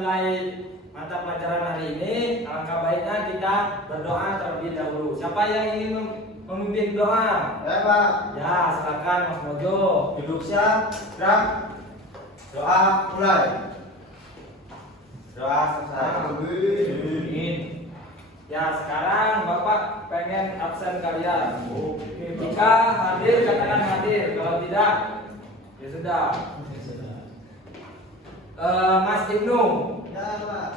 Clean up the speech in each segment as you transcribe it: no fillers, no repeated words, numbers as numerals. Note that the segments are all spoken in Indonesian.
memulai mata pelajaran hari ini, alangkah baiknya kita berdoa terlebih dahulu. Siapa yang ingin memimpin doa? Ya Pak. Ya, silakan Mas Mojo. Duduk siap, gerak. Doa mulai. Doa selesai. Amin. Ya, sekarang Bapak pengen absen kalian. Jika hadir katakan hadir, kalau tidak ya sudah. Mas Ibnu, Ya Pak.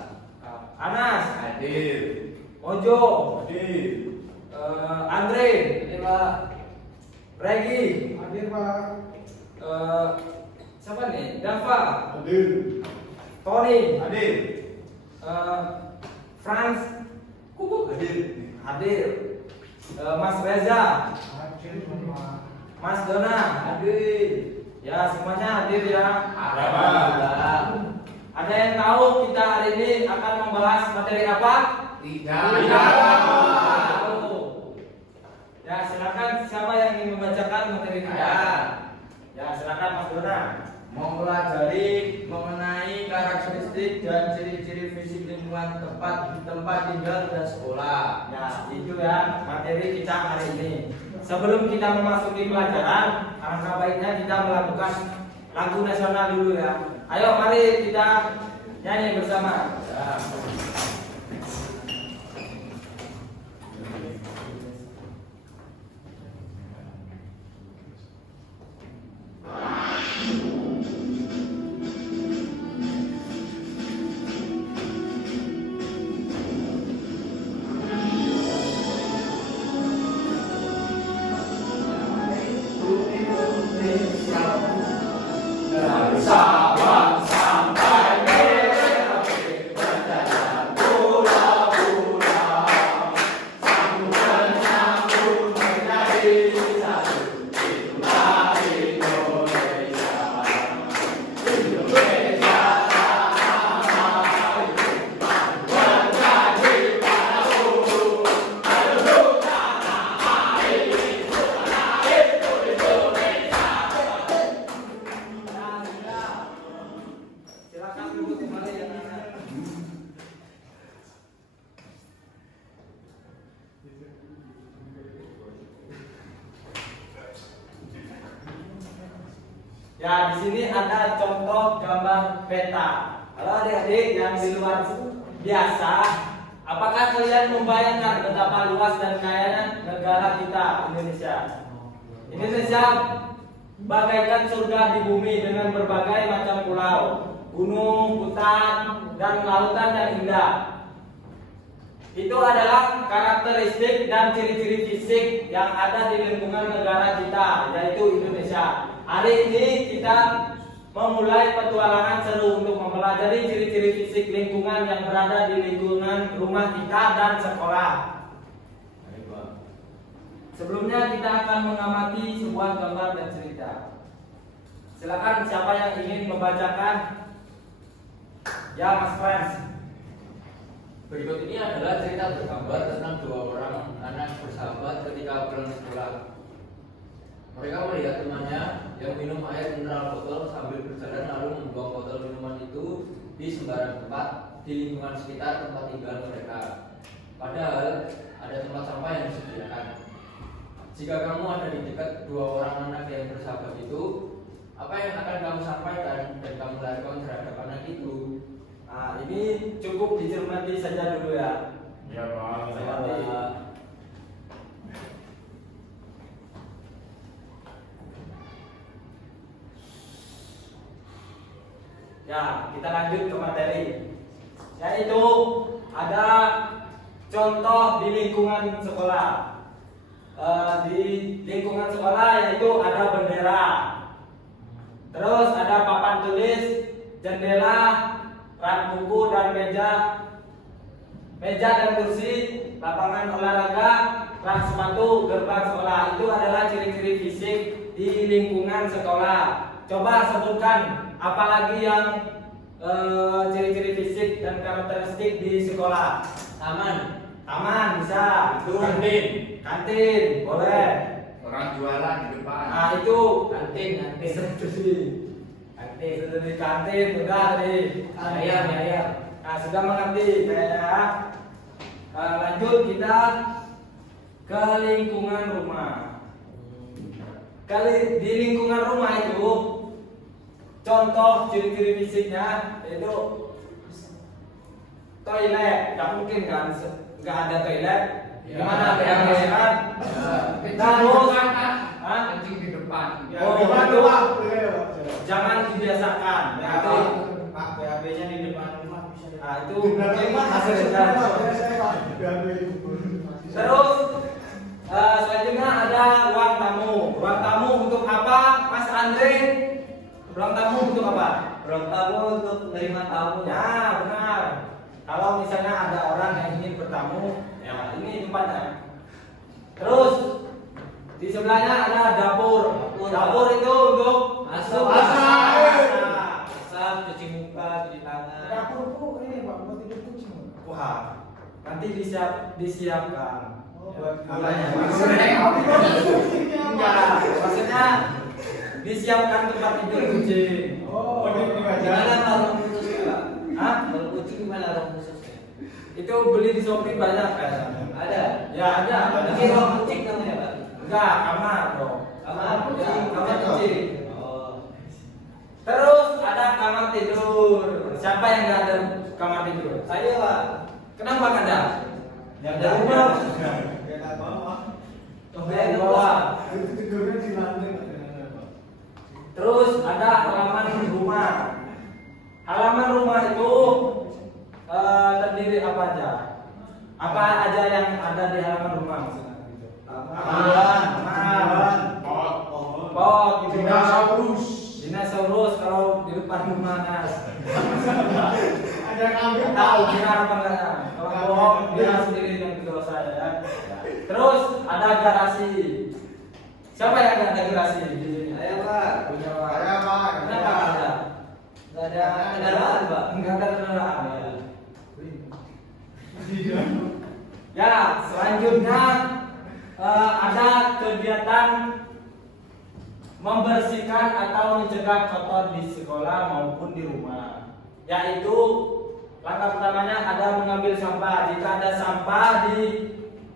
Anas, Hadir. Mojo, Hadir. Andre, ini Pak. Regi, Hadir Pak. siapa nih? Dava, Hadir. Tony, Hadir. Franz, Hadir. hadir. Mas Reza, Mas Dona, hadir. Ya, semuanya hadir ya. Ada, Pak. Ada yang tahu kita hari ini akan membahas materi apa? Tidak. Tahu. Ya, silakan siapa yang ingin membacakan materi kita? Ya, silakan Mas Dona. Mempelajari mengenai karakteristik dan ciri-ciri fisik lingkungan tempat tinggal dan sekolah. Ya, itu ya materi kita hari ini. Sebelum kita memasuki pelajaran, alangkah baiknya kita melakukan lagu nasional dulu ya. Ayo, mari kita nyanyi bersama. Ya. Silakan duduk kembali ya, anak-anak. Ya, di sini ada contoh gambar peta. Halo adik-adik yang di luar biasa, apakah kalian membayangkan betapa luas dan kayanya negara kita, Indonesia? Indonesia bagaikan surga di bumi dengan berbagai macam pulau, gunung, hutan, dan lautan yang indah. Itu adalah karakteristik dan ciri-ciri fisik yang ada di lingkungan negara kita, yaitu Indonesia. Hari ini kita memulai petualangan seru untuk mempelajari ciri-ciri fisik lingkungan yang berada di lingkungan rumah kita dan sekolah. Sebelumnya kita akan mengamati sebuah gambar dan cerita. Silakan siapa yang ingin membacakan? Ya, Mas Frans. Berikut ini adalah cerita bergambar tentang dua orang anak bersahabat ketika pulang sekolah. Mereka melihat temannya yang minum air mineral botol sambil berjalan lalu membuang botol minuman itu di sembarang tempat di lingkungan sekitar tempat tinggal mereka. Padahal ada tempat sampah yang disediakan. Jika kamu ada di dekat dua orang anak yang bersahabat itu, apa yang akan kamu sampaikan dan kamu lakukan terhadap anak itu? Nah, ini cukup dicermati saja dulu ya. Ya Pak. Cermati. Ya, kita lanjut ke materi. Yaitu ada contoh di lingkungan sekolah. Di lingkungan sekolah yaitu ada bendera. Terus ada papan tulis, jendela, rak buku dan meja dan kursi, lapangan olahraga, rak sepatu, gerbang sekolah. Itu adalah ciri-ciri fisik di lingkungan sekolah. Coba sebutkan apalagi yang ciri-ciri fisik dan karakteristik di sekolah. Taman bisa. Itu kantin boleh. Orang jualan di depan. Nah, itu Kantin. kantin Sudah di kantin, udah tadi. Ayam. Nah, sudah mengerti kayaknya. Lanjut kita ke lingkungan rumah. Di lingkungan rumah itu contoh ciri-ciri fisiknya itu toilet. Gak mungkin kan nggak ada toilet. Ya. Gimana Ya. kan? Terus Hah? kencing di depan. Oh, itu jangan dibiasakan. Ya, itu Pak, BAB-nya di depan rumah bisa. nah, itu mungkin hasil dari. Terus selanjutnya ada ruang tamu. Ruang tamu untuk apa, Mas Andre? Ruang tamu untuk apa? Ruang tamu untuk menerima tamu. Ya, benar. Kalau misalnya ada orang yang ingin bertamu, ya ini tempatnya. Terus di sebelahnya ada dapur. Dapur itu untuk Masuk. masak, cuci muka, cuci tangan. Dapurku ini Pak, buat tidur kucing. Wah, nanti disiapkan. Apanya? Enggak, maksudnya disiapkan tempat tidur kucing. Oh, Gimana kalau khususnya, Pak? Hah? Kalau kucing gimana ruang khususnya? Itu beli di Shopee banyak kan? Ada. Ya ada. Ini ruang kucing namanya, Pak. Enggak, kamar dong. Kamar Ya, kucing. kamar kucing. Oh. Terus ada kamar tidur. Siapa yang nggak ada kamar tidur? Saya, Pak. Kenapa nggak ada? Yang ada rumah. Di bawah. Tidurnya di lantai. Terus ada halaman rumah. Halaman rumah itu terdiri apa aja? Apa aja yang ada di halaman rumah maksudnya? Taman, pot, gitu kan. Dinosaurus kalau di depan rumah Nas. Ada kambing. Tahu benar apa enggak? Kalau bohong dia sendiri yang berdosa ya. Terus ada garasi. Siapa yang nggak ada garasi di sini? Saya, Pak. Punya Pak. Ada, Pak. Kenapa nggak ada? Nggak ada kendaraan, Pak. Enggak ada kendaraan. Ya, selanjutnya ada kegiatan membersihkan atau mencegah kotor di sekolah maupun di rumah. Yaitu langkah pertamanya ada mengambil sampah. Jika ada sampah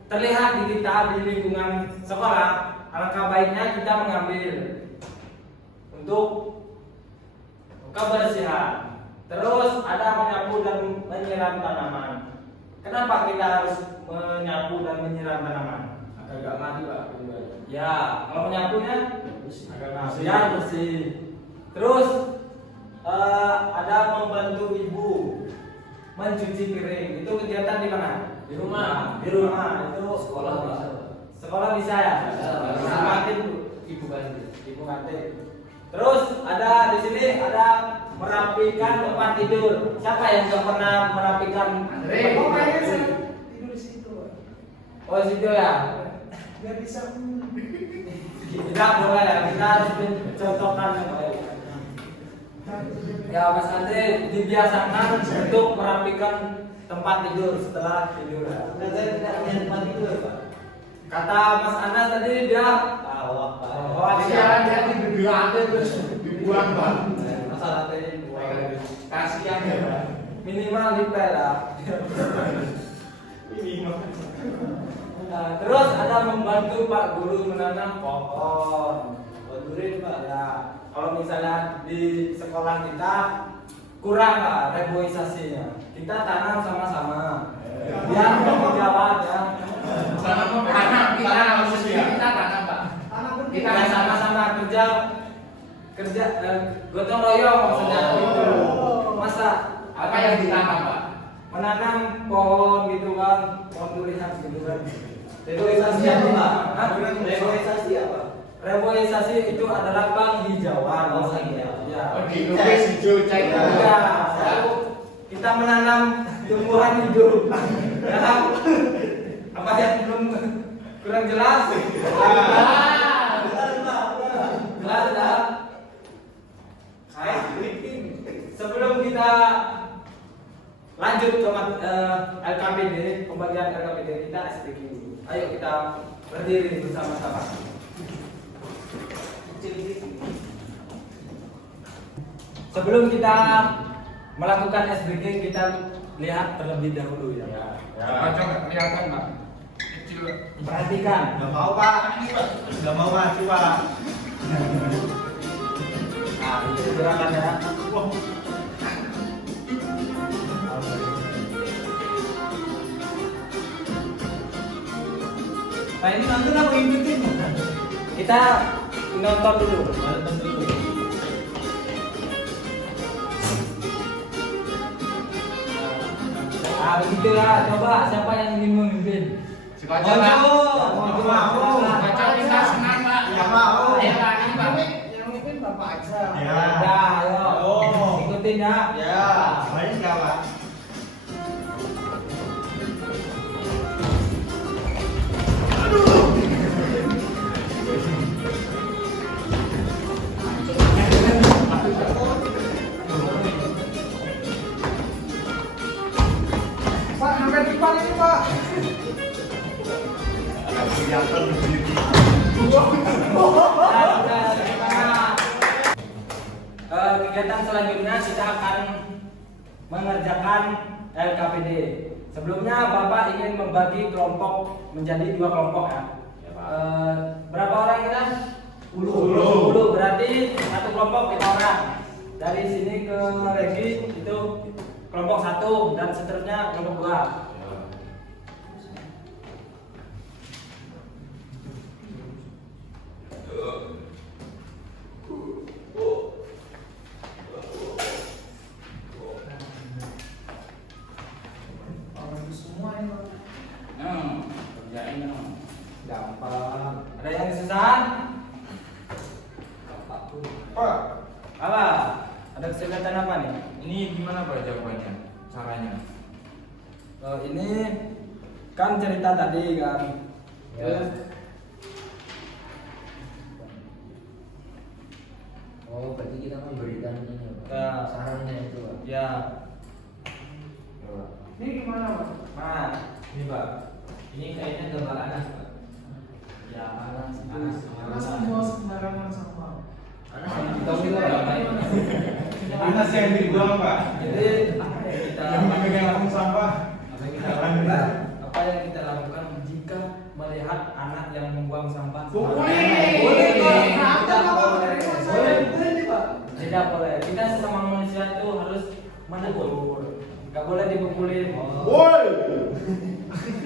terlihat di kita di lingkungan sekolah, alangkah baiknya kita mengambil untuk kebersihan. Terus ada menyapu dan menyiram tanaman. Kenapa kita harus menyapu dan menyiram tanaman? Agak mati, Pak. Ya, kalau menyapunya Agak biar bersih. Terus ada membantu ibu mencuci piring. Itu kegiatan di mana? Di rumah. Di rumah. Itu Sekolah bisa. Sekolah bisa ya? Bisa. Ibu kantin, Bu. Ibu bantu. Ibu kantin. Terus ada di sini ada merapikan tempat tidur. Siapa yang nggak pernah merapikan? Andre. Oh, kayaknya saya tidur di situ, Pak. Oh situ ya. Biar bisa. Tidak boleh ya. Kita harus mencontohkan yang baik. Ya Mas Andre dibiasakan untuk merapikan tempat tidur setelah tidur. Nah, saya tidak punya tempat tidur, Pak. Kata Mas Anas tadi dia Awak, Pak. oh, Sekarang dia tidur di lantai terus dibuang, Pak. Masalah tadi dibuang. Kasihan ya, Pak. minimal dipel lah. Nah, terus ada membantu Pak Guru menanam pohon. Bantuin, Pak. Ya, kalau misalnya di sekolah kita kurang Pak reboisasinya, kita tanam sama-sama. Biar berjawab ya. Tanam kita tanam, Pak. Kita sama-sama kerja gotong royong maksudnya. Gitu. Masa Apa yang ditanam, Pak? menanam pohon gitu kan, pohon durian gitu kan. Reboisasi apa, Pak? Hah? Reboisasi apa? Reboisasi itu adalah penghijauan. Oh, iya. Ya. Di lukis hijau cek. Ya, kita menanam tumbuhan hidup. Ya. Apa yang belum kurang jelas? Jelas ya. Sebelum kita lanjut ke LKPD, pembagian LKPD kita SPQ. Ayo kita berdiri bersama-sama. Sebelum kita melakukan SBG, kita lihat terlebih dahulu ya. Coba nggak kelihatan Pak. Kecil. Perhatikan. Nggak mau pak. Nggak mau maju pak. Nah, itu gerakannya. Wah. Nah ini nanti lah ngikutin. Kita nonton dulu. Nonton dulu. Nah begitulah. Coba siapa yang ingin memimpin? Si Kocok Pak. Nggak mau. Kocok kita senang Pak. Ya mau. Ayo Pak, ini Pak. Yang mimpin bapak aja. Ya, ayo. Oh. Ikutin ya. Ya. Baik nggak pak? Pak, sampai di depan ini Pak. Kegiatan selanjutnya kita akan mengerjakan LKPD. Sebelumnya Bapak ingin membagi kelompok menjadi 2 kelompok ya. Berapa orang kita? 10. Berarti satu kelompok 5 orang. Dari sini ke Regi itu kelompok 1 dan seterusnya kelompok 2. Kerjain dong. Gampang. Ada yang kesusahan? Pak. Apa? Ada kesulitan apa nih? Ini gimana Pak jawabannya? Caranya? Ini kan cerita tadi kan. Terus Oh, berarti kita memberikan ini ya, Pak. Ya. Sarannya itu, Pak. ya, Ini gimana pak? nah, Ini, Pak. Ini kayaknya gambar Anas, Pak. ya Anas itu. Anas semua sembarangan sama. Anas yang tahu juga Pak. Anas yang dibuang pak. Jadi apa yang kita Yang memegang langsung sampah. Apa yang kita lakukan? apa yang kita lakukan jika melihat anak yang membuang sampah? Boleh. Boleh, Pak. Ada apa, Pak? Boleh, Pak. Tidak boleh. Kita sesama manusia itu harus menegur. Gak boleh dipukulin. Woi.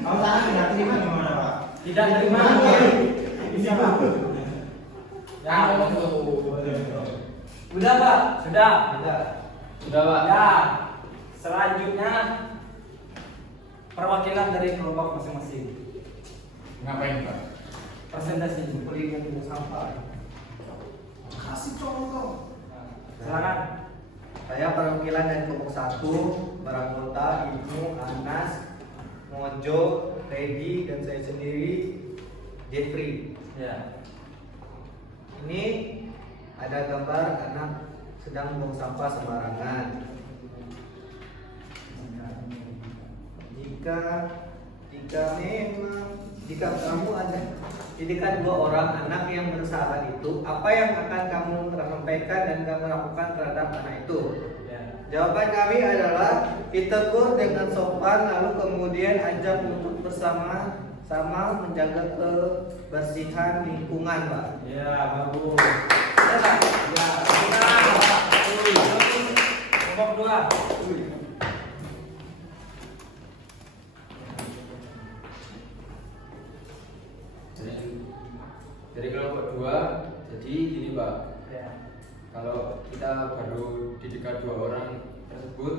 Kalau sana tidak terima gimana pak? Tidak terima. Bisa pak. Ya, udah Pak, sudah. Sudah, Pak. Ya, selanjutnya perwakilan dari kelompok masing-masing. Ngapain Pak? Presentasi. Pelingin sampah. Kasih contoh. Silakan. Saya perwakilan dari kelompok 1, Barangkota, Ibnu, Anas, Mojo, Regi, dan saya sendiri, Jeffrey. Ya. Ini ada gambar anak sedang buang sampah sembarangan. Jika kamu ada di dekat 2 orang anak yang bersalah itu, apa yang akan kamu sampaikan dan kamu lakukan terhadap anak itu? Ya. Jawaban kami adalah ditegur dengan sopan, lalu kemudian ajak untuk bersama-sama menjaga kebersihan lingkungan, Pak. Ya, bagus. Ya, Pak. Ya, kita kelompok 2. Dari kelompok 2, jadi gini Pak. Ya. Kalau kita baru di dekat 2 orang tersebut,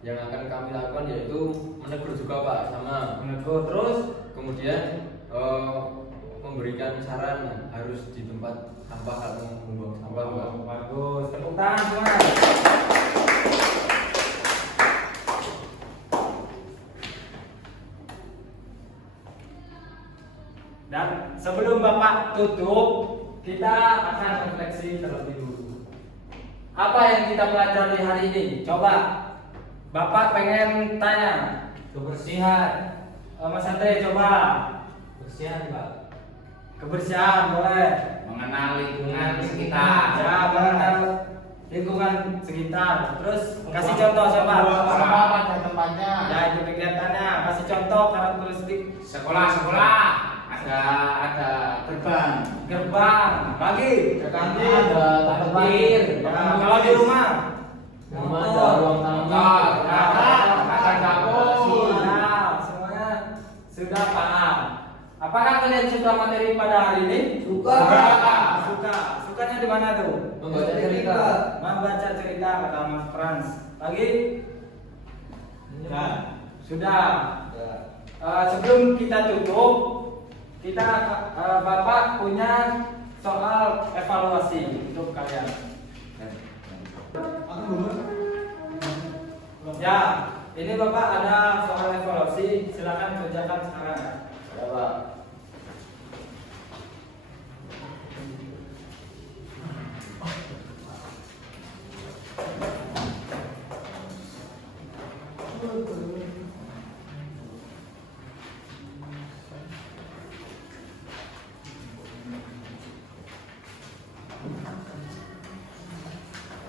yang akan kami lakukan yaitu menegur juga Pak, sama Menegur terus. kemudian memberikan saran harus di tempat sampah atau membuang sampah Pak. Bagus. Tepuk tangan semua. Dan sebelum Bapak tutup, kita akan refleksi terlebih dulu. Apa yang kita pelajari hari ini? Coba Bapak pengen tanya. Kebersihan. Mas Andre coba. Bersihan Pak. Kebersihan boleh. Mengenal lingkungan sekitar. Ya, mengenal lingkungan sekitar. Terus kasih contoh siapa? Sama pada tempatnya. Ya itu kegiatannya. Kasih contoh karakteristik Sekolah ada gerbang. gerbang. Lagi Ada tempat parkir. Ya, kalau di rumah Rumah ada ruang tamu. Ada dapur. Nah, semuanya sudah paham. Apakah kalian suka materi pada hari ini? Suka. Suka. Sukanya di mana tuh? Membaca cerita. Membaca cerita kata Mas Frans. Lagi? Sudah. Ya. Sebelum kita tutup, kita Bapak punya soal evaluasi untuk kalian. Ya, ini Bapak ada soal evaluasi, silakan kerjakan sekarang. Ya, Pak.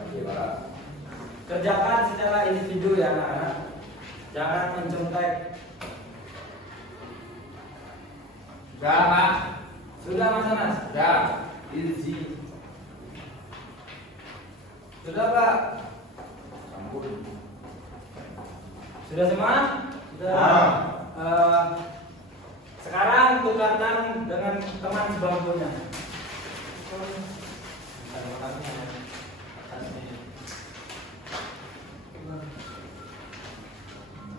Oke, Pak. Kerjakan secara individu ya anak-anak. Jangan mencontek. Sudah, Pak. Sudah Mas Anas? Sudah. Izin. Sudah Pak? Sudah semua? Sudah. Sekarang tukarkan dengan teman sebangkunya.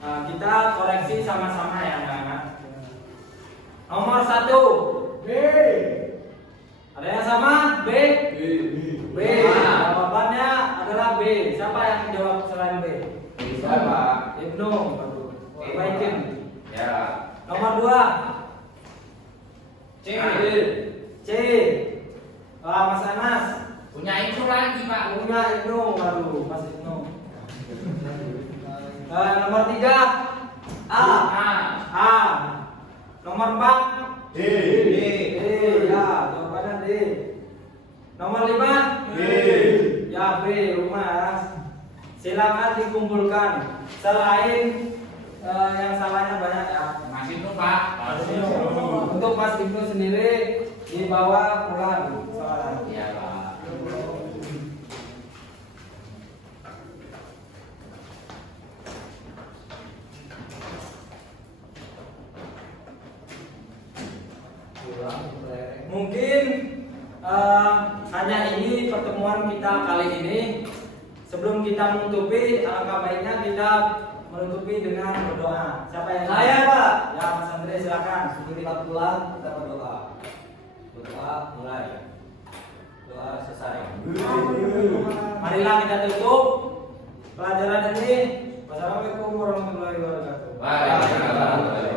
Kita koreksi sama-sama ya anak-anak. Nomor 1 B. ada yang sama? B? B. Jawabannya adalah B. Siapa yang jawab selain B? Bisa, Pak. Ibnu. Baikin. Ya. Nomor 2 C. C. Mas Anas. Punya itu lagi, Pak. Punya Ibnu. Waduh, Mas Ibnu. Nomor 3 A. A. Nomor 4 D. D. Ya, jawabannya D. Nomor 5 B. Ya, B. Rumah. Silakan dikumpulkan. Selain yang salahnya banyak ya. Masih itu, Pak. Untuk Mas Ibnu sendiri dibawa pulang. Iya, Pak. Mungkin hanya ini pertemuan kita kali ini. Sebelum kita menutupi, alangkah baiknya kita menutupi dengan berdoa. Siapa yang Saya, Pak. Ya, Mas Andre silakan. Sebelum kita pulang, kita berdoa. Berdoa mulai. Doa selesai. Marilah kita tutup pelajaran ini. Wassalamualaikum warahmatullahi wabarakatuh. Waalaikumsalam.